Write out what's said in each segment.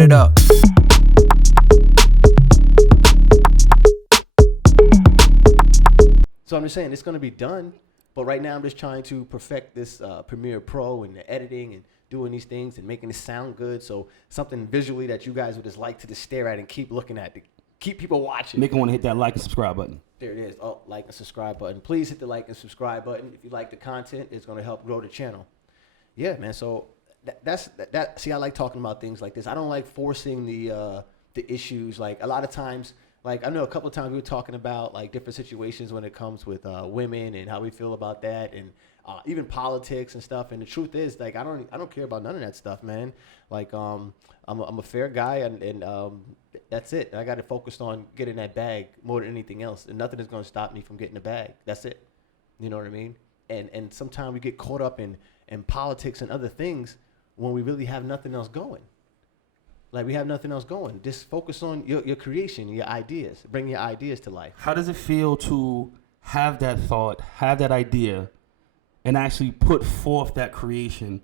Run it up. So I'm just saying it's going to be done, but right now I'm just trying to perfect this Premiere Pro and the editing and doing these things and making it sound good. So something visually that you guys would just like to just stare at and keep looking at, to keep people watching. Make them want to hit that like and subscribe button. There it is. Oh, like and subscribe button. Please hit the like and subscribe button. If you like the content, it's going to help grow the channel. Yeah, man. So that's. See, I like talking about things like this. I don't like forcing the issues. Like a lot of times, like I know a couple of times we were talking about like different situations when it comes with women and how we feel about that, and even politics and stuff. And the truth is, like I don't care about none of that stuff, man. Like I'm a fair guy, and that's it. I got to focus on getting that bag more than anything else, and nothing is going to stop me from getting the bag. That's it. You know what I mean? And sometimes we get caught up in politics and other things when we really have nothing else going. Like we have nothing else going. Just focus on your creation, your ideas. Bring your ideas to life. How does it feel to have that thought, have that idea, and actually put forth that creation,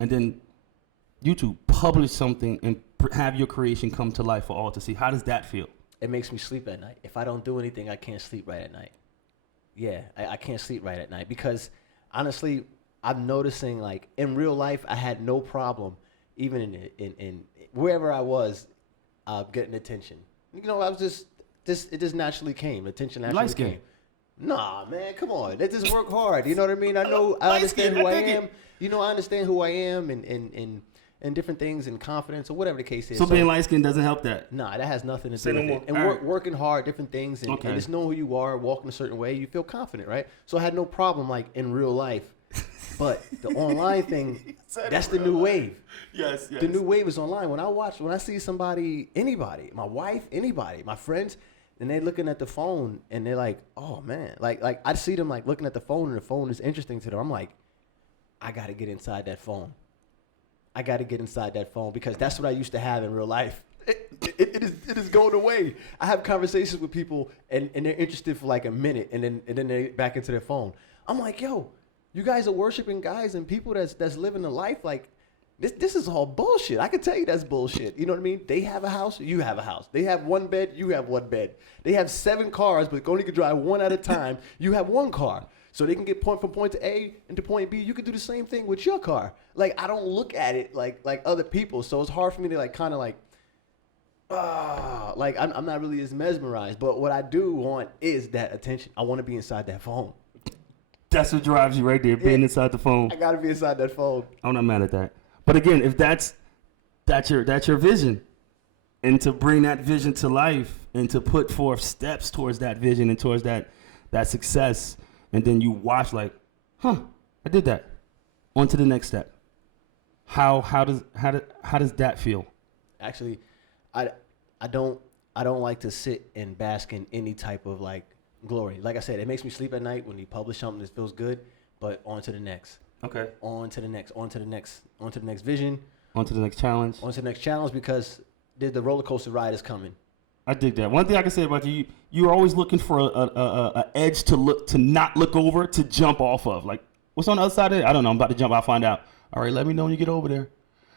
and then YouTube publish something and have your creation come to life for all to see? How does that feel? It makes me sleep at night. If I don't do anything, I can't sleep right at night. Yeah, I can't sleep right at night because honestly, I'm noticing like in real life, I had no problem even in wherever I was getting attention. You know, I was just it just naturally came. Attention naturally came. Nah, man, come on. They just work hard. You know what I mean? I understand who I am. You know, I understand who I am and different things and confidence or whatever the case is. So being light skinned doesn't help that? Nah, that has nothing to do with it. And working hard, different things, and just knowing who you are, walking a certain way, you feel confident, right? So I had no problem like in real life. But the online thing, that's the new wave. Yes. The new wave is online. When I see somebody, anybody, my wife, anybody, my friends, and they're looking at the phone and they're like, oh man, like I see them like looking at the phone and the phone is interesting to them. I'm like, I got to get inside that phone. I got to get inside that phone because that's what I used to have in real life. It is going away. I have conversations with people and they're interested for like a minute and then they're back into their phone. I'm like, yo, you guys are worshiping guys and people that's living a life like this is all bullshit. I can tell you that's bullshit. You know what I mean? They have a house, you have a house. They have one bed, you have one bed. They have 7 cars, but only can drive one at a time. You have one car. So they can get from point to A and to point B. You can do the same thing with your car. Like I don't look at it like other people. So it's hard for me to like kind of like I'm not really as mesmerized. But what I do want is that attention. I want to be inside that phone. That's what drives you right there, being inside the phone. I got to be inside that phone. I'm not mad at that. But again, if that's your vision, and to bring that vision to life and to put forth steps towards that vision and towards that success, and then you watch like, I did that. On to the next step. How does that feel? Actually, I don't like to sit and bask in any type of like glory. Like I said, it makes me sleep at night when you publish something that feels good, but on to the next. Okay. On to the next vision. On to the next challenge. On to the next challenge because the roller coaster ride is coming. I dig that. One thing I can say about you're always looking for a edge to not look over, to jump off of. Like, what's on the other side of it? I don't know. I'm about to jump. I'll find out. All right, let me know when you get over there.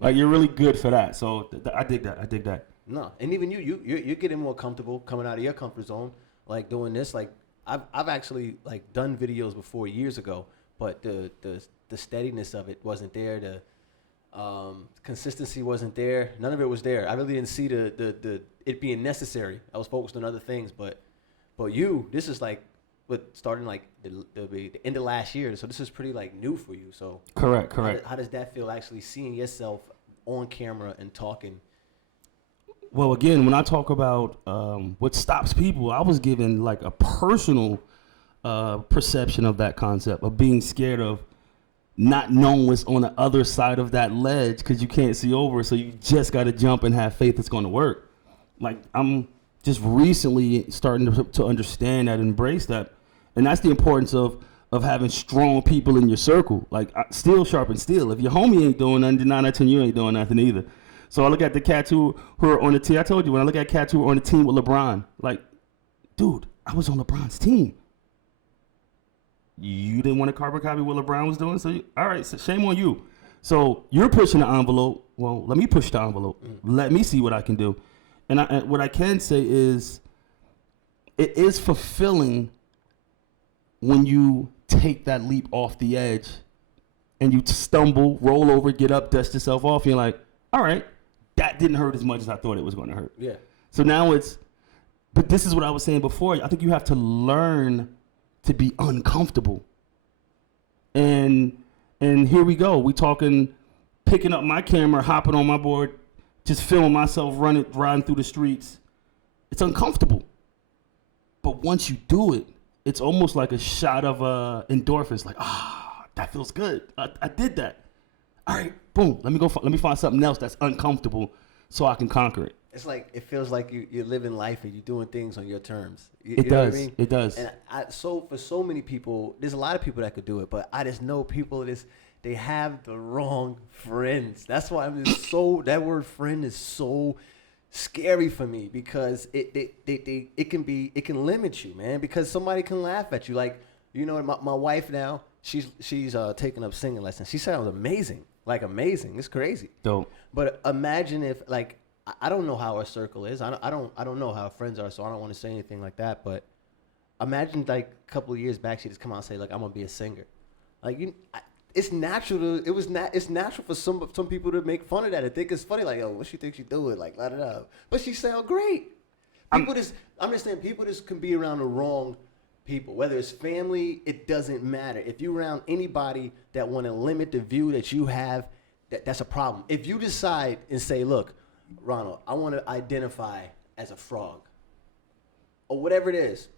Like, you're really good for that. So I dig that. No, and even you're getting more comfortable coming out of your comfort zone, like doing this. Like, I've actually like done videos before years ago, but the steadiness of it wasn't there. The consistency wasn't there. None of it was there. I really didn't see the it being necessary. I was focused on other things, but this is like starting like the end of last year. So this is pretty like new for you. So correct. How does that feel actually seeing yourself on camera and talking? Well, again, when I talk about what stops people, I was given like a personal perception of that concept of being scared of not knowing what's on the other side of that ledge because you can't see over. So you just got to jump and have faith it's going to work. Like I'm just recently starting to understand that, embrace that. And that's the importance of having strong people in your circle. Like steel sharpens steel. If your homie ain't doing nothing, then 9 out of 10 you ain't doing nothing either. So I look at the cats who are on the team. I told you, when I look at cats who are on the team with LeBron, like, dude, I was on LeBron's team. You didn't want to carbon copy what LeBron was doing, so all right, so shame on you. So you're pushing the envelope. well, let me push the envelope. Let me see what I can do. And what I can say is, it is fulfilling when you take that leap off the edge and you stumble, roll over, get up, dust yourself off. You're like, all right, that didn't hurt as much as I thought it was going to hurt. Yeah. So now but this is what I was saying before. I think you have to learn to be uncomfortable. And here we go. We talking, picking up my camera, hopping on my board, just filming myself riding through the streets. It's uncomfortable. But once you do it, it's almost like a shot of endorphins. Like, that feels good. I did that. All right, boom. Let me find something else that's uncomfortable so I can conquer it. It's like, it feels like you're living life and you're doing things on your terms. It does. It does. And for so many people, there's a lot of people that could do it, but I just know people they have the wrong friends. That's why I'm just that word friend is so scary for me, because it can limit you, man, because somebody can laugh at you. Like, you know, my wife now, she's taking up singing lessons. She sounds amazing. Like, amazing. It's crazy. Dope. But imagine if, like, I don't know how our circle is. I don't know how our friends are, so I don't want to say anything like that. But imagine, like, a couple of years back, she just come out and say, "Look, I'm gonna be a singer." Like, it's natural it's natural for some people to make fun of that and think it's funny. Like, "Oh, what she thinks she doing?" Like, la da da. But she sound great. I'm just saying, people just can be around the wrong people. Whether it's family, it doesn't matter. If you're around anybody that want to limit the view that you have, that's a problem. If you decide and say, "Look, Ronald, I want to identify as a frog," or whatever it is,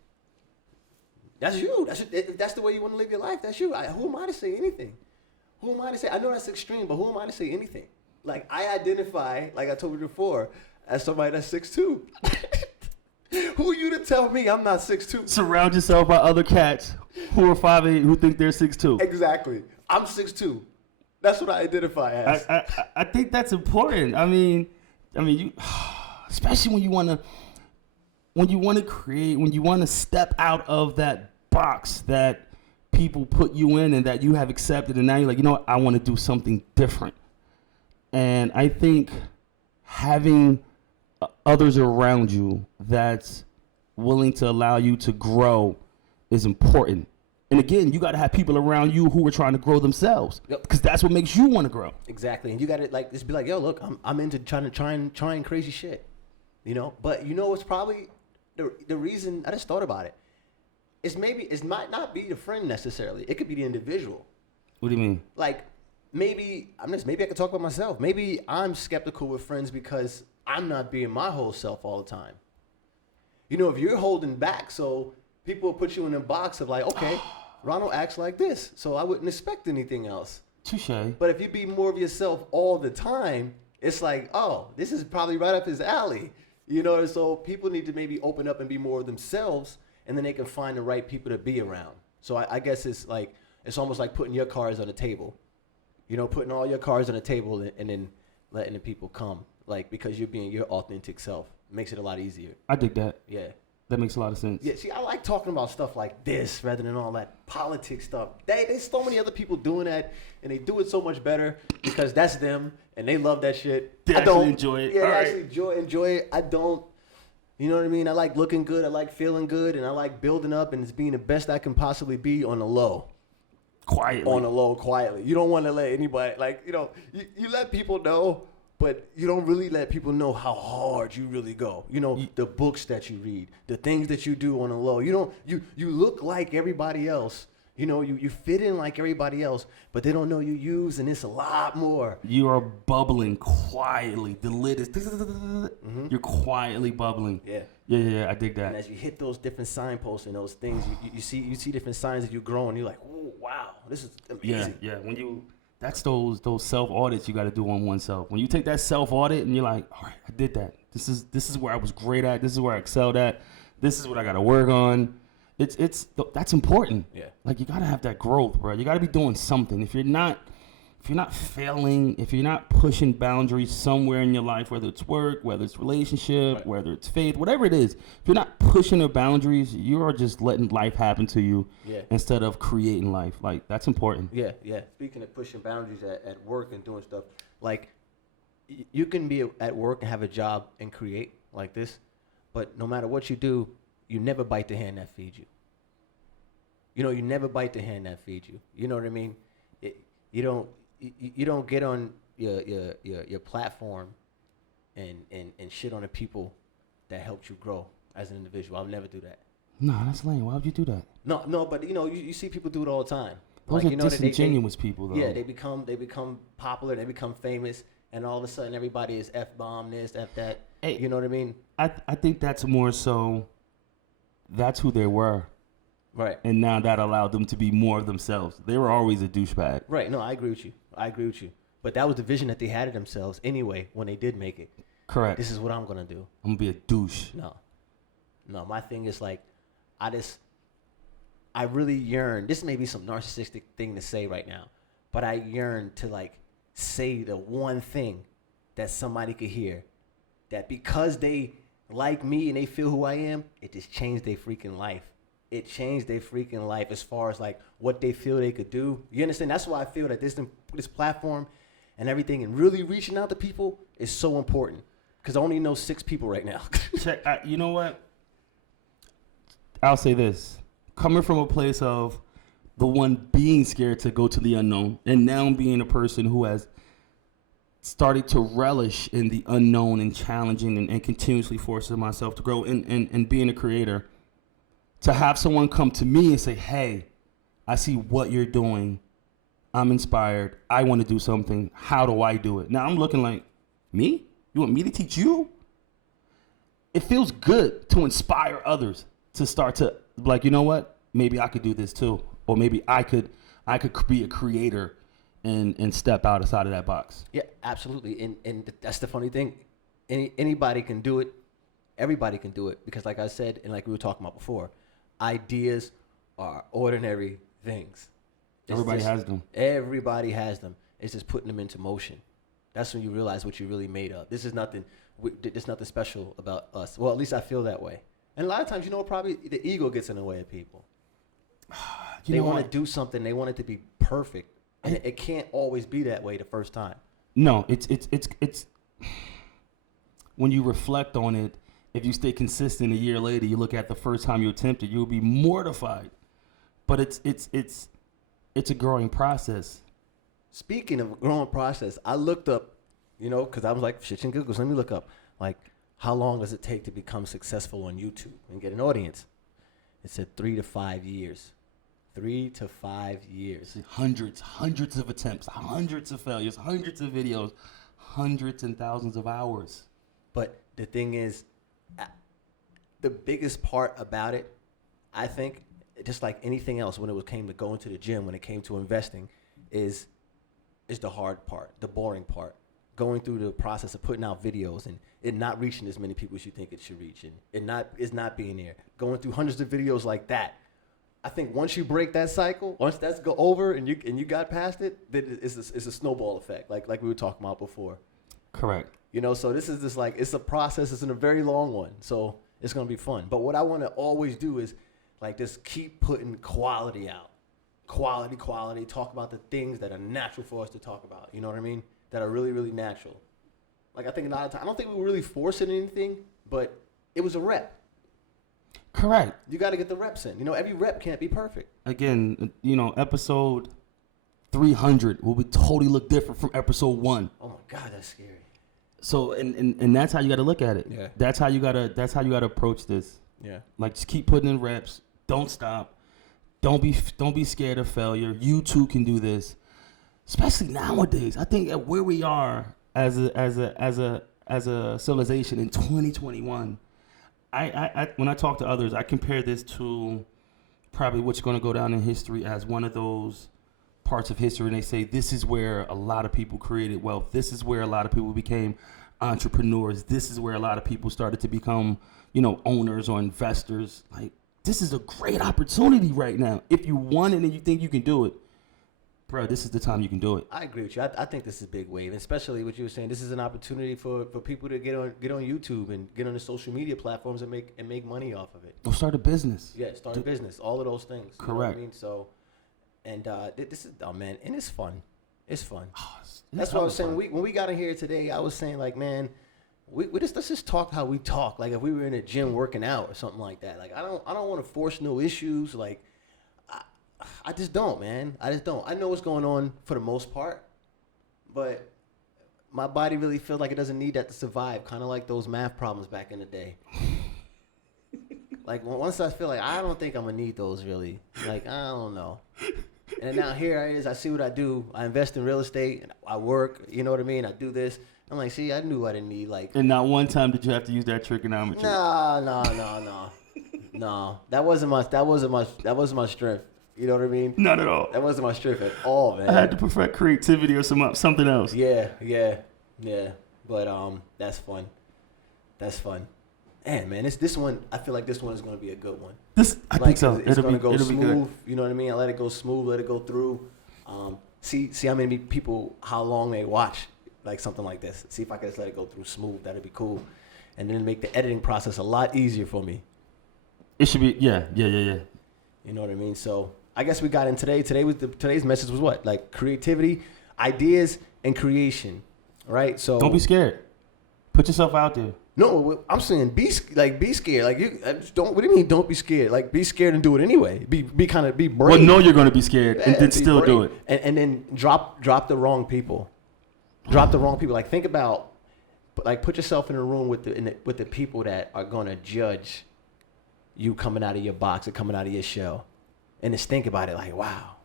that's you. If that's the way you want to live your life, that's you. Who am I to say anything? Who am I to say? I know that's extreme, but who am I to say anything? Like, I identify, like I told you before, as somebody that's 6'2". Who are you to tell me I'm not 6'2"? Surround yourself by other cats who are 5'8", who think they're 6'2". Exactly. I'm 6'2". That's what I identify as. I think that's important. I mean, you, especially when you want to create, when you want to step out of that box that people put you in and that you have accepted, and now you're like, you know what, I want to do something different. And I think having others around you that's willing to allow you to grow is important. And again, you got to have people around you who are trying to grow themselves, because that's what makes you want to grow. Exactly. And you got to, like, just be like, "Yo, look, I'm into trying crazy shit," you know. But you know, it's probably the reason I just thought about it. It might not be the friend necessarily. It could be the individual. What do you mean? Like, maybe I could talk about myself. Maybe I'm skeptical with friends because I'm not being my whole self all the time. You know, if you're holding back, so people will put you in a box of like, okay, Ronald acts like this, so I wouldn't expect anything else. Touche. But if you be more of yourself all the time, it's like, oh, this is probably right up his alley. You know, so people need to maybe open up and be more of themselves, and then they can find the right people to be around. So I guess it's like, it's almost like putting your cards on the table. You know, putting all your cards on the table and then letting the people come. Like, because you're being your authentic self. It makes it a lot easier. I dig that. Yeah. That makes a lot of sense. Yeah, see, I like talking about stuff like this rather than all that politics stuff. There's so many other people doing that, and they do it so much better because that's them, and they love that shit. They actually enjoy it. Yeah, all they right. actually enjoy it. I don't. You know what I mean? I like looking good. I like feeling good, and I like building up and it's being the best I can possibly be on the low. Quietly. On the low, quietly. You don't want to let anybody, like, you know, you let people know, but you don't really let people know how hard you really go. You know, the books that you read, the things that you do on the low. You look like everybody else. You know, you fit in like everybody else, but they don't know you use, and it's a lot more. You are bubbling quietly. The lid is, you're quietly bubbling. Yeah. Yeah, I dig that. And as you hit those different signposts and those things, you see different signs that you're growing. You're like, oh, wow, this is amazing. Yeah. That's those self audits you got to do on oneself. When you take that self audit and you're like, all right, I did that. This is where I was great at. This is where I excelled at. This is what I got to work on. That's important. Yeah. Like, you got to have that growth, bro. You got to be doing something. If you're not failing, if you're not pushing boundaries somewhere in your life, whether it's work, whether it's relationship, right, whether it's faith, whatever it is, if you're not pushing the boundaries, you are just letting life happen to you instead of creating life. Like, that's important. Yeah. Speaking of pushing boundaries at work and doing stuff, like, you can be at work and have a job and create like this, but no matter what you do, you never bite the hand that feeds you. You know, you never bite the hand that feeds you. You know what I mean? You don't get on your platform and shit on the people that helped you grow as an individual. I'll never do that. Nah, that's lame. Why would you do that? No, but you know, you see people do it all the time. Those Like, are you know, disingenuous people, though. Yeah, they become popular, they become famous, and all of a sudden everybody is F-bomb this, F that. Hey, you know what I mean? I think that's more so. That's who they were, Right. and now that allowed them to be more of themselves. They were always a douchebag. Right. No, I agree with you. But that was the vision that they had of themselves anyway when they did make it. Correct. This is what I'm gonna do. I'm gonna be a douche. No. My thing is like, I really yearn. This may be some narcissistic thing to say right now, but I yearn to like say the one thing that somebody could hear, that because they like me and they feel who I am, it just changed their freaking life. It changed their freaking life as far as like what they feel they could do. You understand? That's why I feel that this platform and everything and really reaching out to people is so important. Because I only know 6 people right now. You know what? I'll say this. Coming from a place of the one being scared to go to the unknown, and now being a person who has started to relish in the unknown and challenging and continuously forcing myself to grow and being a creator, to have someone come to me and say, hey, I see what you're doing. I'm inspired. I want to do something. How do I do it? Now I'm looking like, me? You want me to teach you? It feels good to inspire others to start to, like, you know what? Maybe I could do this too. Or maybe I could be a creator and step outside of that box. Yeah, absolutely. And that's the funny thing. Anybody can do it. Everybody can do it. Because like I said, and like we were talking about before, ideas are ordinary things. Everybody has them. Everybody has them. It's just putting them into motion. That's when you realize what you're really made of. There's nothing special about us. Well, at least I feel that way. And a lot of times, you know, probably the ego gets in the way of people. They want to do something. They want it to be perfect. And it can't always be that way the first time. No, it's when you reflect on it, if you stay consistent a year later, you look at the first time you attempted, you'll be mortified. But it's a growing process. Speaking of growing process, I looked up, you know, because I was like, shit and giggles, let me look up, like, how long does it take to become successful on YouTube and get an audience? It said 3 to 5 years. 3 to 5 years. Hundreds of attempts, hundreds of failures, hundreds of videos, hundreds and thousands of hours. But the thing is, the biggest part about it, I think, just like anything else, when it came to going to the gym, when it came to investing, is the hard part, the boring part. Going through the process of putting out videos and it not reaching as many people as you think it should reach, and it's not being there. Going through hundreds of videos like that. I think once you break that cycle, once that's go over and you got past it, then it's a snowball effect, like we were talking about before. Correct. You know, so this is just like, it's a process. It's in a very long one, so it's gonna be fun. But what I want to always do is like just keep putting quality out. Quality, talk about the things that are natural for us to talk about. You know what I mean? That are really, really natural. Like I think a lot of times, I don't think we were really forcing anything, but it was a rep. Correct. You got to get the reps in. You know, every rep can't be perfect. Again, you know, episode 300 will be totally look different from episode 1. Oh my God, that's scary. So and that's how you got to look at it. Yeah. That's how you gotta approach this. Yeah. Like just keep putting in reps. Don't stop. Don't be scared of failure. You too can do this. Especially nowadays, I think at where we are as a civilization in 2021, I when I talk to others, I compare this to probably what's going to go down in history as one of those parts of history. And they say this is where a lot of people created wealth. This is where a lot of people became entrepreneurs. This is where a lot of people started to become, you know, owners or investors. Like, this is a great opportunity right now. If you want it and you think you can do it, bro, this is the time you can do it. I agree with you. I think this is a big wave, especially what you were saying. This is an opportunity for people to get on YouTube and get on the social media platforms and make money off of it. Or start a business. Yeah, start a business. All of those things. Correct. You know what I mean? So, and this is, oh man, and it's fun. It's fun. It's That's what I was saying. fun. When we got in here today, I was saying like, man, let's just talk how we talk. Like if we were in a gym working out or something like that. Like I don't want to force no issues. Like I just don't, man. I just don't. I know what's going on for the most part, but my body really feels like it doesn't need that to survive. Kind of like those math problems back in the day. Like once I feel like I don't think I'm gonna need those really. Like I don't know. And now here I is. I see what I do. I invest in real estate. I work. You know what I mean? I do this. I'm like, see, I knew I didn't need like. And not one time did you have to use that trigonometry. No. That wasn't my strength. You know what I mean? Not at all. That wasn't my strength at all, man. I had to perfect creativity or something else. Yeah. But that's fun. Man, this one. I feel like this one is going to be a good one. I think so. It's going to go it'll smooth. be good. You know what I mean? I let it go smooth. Let it go through. See how many people, how long they watch like something like this. See if I can just let it go through smooth. That'd be cool, and then make the editing process a lot easier for me. It should be. Yeah. You know what I mean? So I guess we got in today. Today's message was what? Like creativity, ideas, and creation. Right? So Don't be scared. Put yourself out there. No, I'm saying be scared. Like you don't. What do you mean? Don't be scared. Like be scared and do it anyway. Be brave. Well, know you're going to be scared and then be still brave. do it. And then drop the wrong people. Drop the wrong people. Like think about, like put yourself in a room with the people that are gonna judge you coming out of your box or coming out of your shell, and just think about it. Like, wow,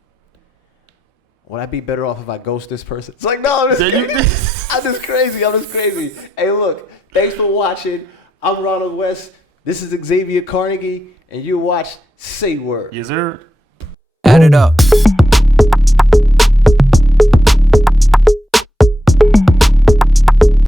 would I be better off if I ghost this person? It's like, no, I'm just crazy. Hey, look, thanks for watching. I'm Ronald West. This is Xavier Carnegie, and you watch Say Word. Yes, sir. Add it up.